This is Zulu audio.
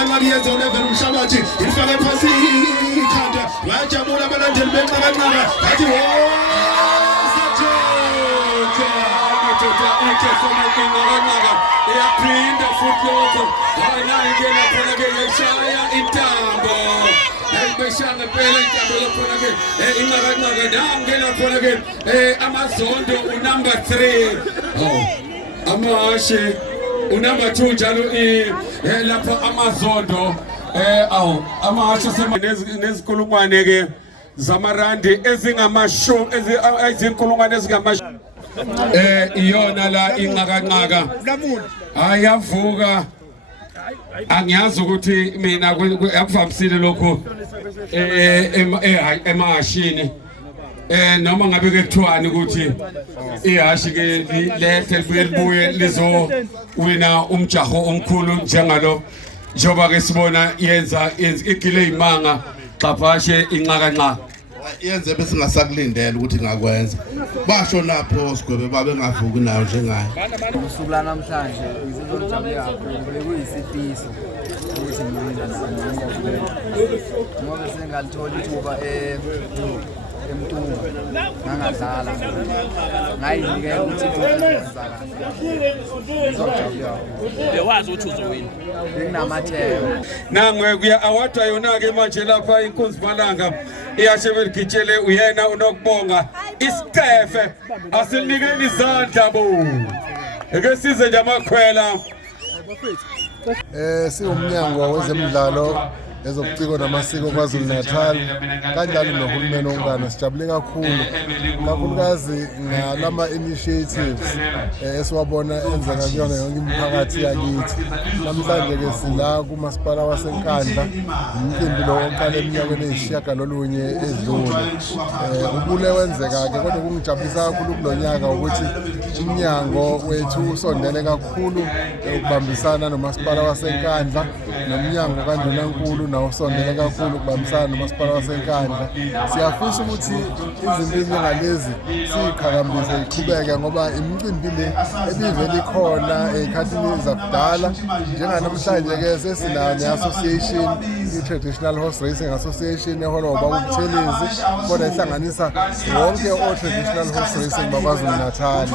Angayenza ulevel umshabathi ifake phansi ikhanda wajabula abalandeli benqabanqaba bathi iyaphinda futhi lokho wena ingena khona ke yashaya intambo ayibeshanga phela intambo laphona ke inqabanqaba nangena khona ke Amazondo unumber 3 Amashi unumber 2 njalo lapha Amazondo Amashi nezikulungwane ke zamarandi ezingamashumi ezinkulungwane ezingamashumi iyona la inqakanqaka ayavuka angiyazi ukuthi mina akuvamisile lokho emashini noma ngabe ke kuthiwani ukuthi ihashi ke lehle libuye lizo wina umjaho omkhulu njengalo njoba ke sibona yenza igile imanga xaphashe inqakanqa yenze bese ngasakulindela ukuthi ngakwenza basho lapho sigwebe babe ngavuki nayo njengayo usuku la namhlanje ngizojabula kakhulu kuyisifiso ukuthi ngiwina ngoba sengalithola ithuba emtunga ngangadlala ngayinikela ukuthi bewazi ukuthi uzowina nginamathemba nangwe kuya awadwa yona ke manje lapha inkunzimalanga iyashebelgitshele uyena unokubonga isicefe asinikeni izandla bo eke size nje amakhwela siwumnyango wezemidlalo ezobuciko namasiko kwaZulu Natal kanjalo nohulumeni wongane sijabule kakhulu kakhulukazi ngalama initiatives esiwabona enzeka kuyona yonke imiphakathi yakithi namhlanje ke sila kumasipala waseNkandla umcimbi lo oqala eminyakeni eyisishiyagalolunye edlule ubule wenzeka ke kodwa kungijabulisa kakhulu kulonyaka ukuthi umnyango wethu usondele kakhulu ukubambisana nomasipala waseNkandla nomnyango kaNdunankulu nawo sondele kakhulu ukubambisana nomasipala waseNkandla siyafisa ukuthi izinto njengalezi siqhakambise iqhubeke ngoba imicimbi le ebivele ikhona ezikhathini zakudala njenganamhlanje ke sesinayo ne-association i-Traditional Horse Racing Association eholoba uButhelezi kodwa ihlanganisa wonke o-Traditional Horse Racing bakwaZulu Natal.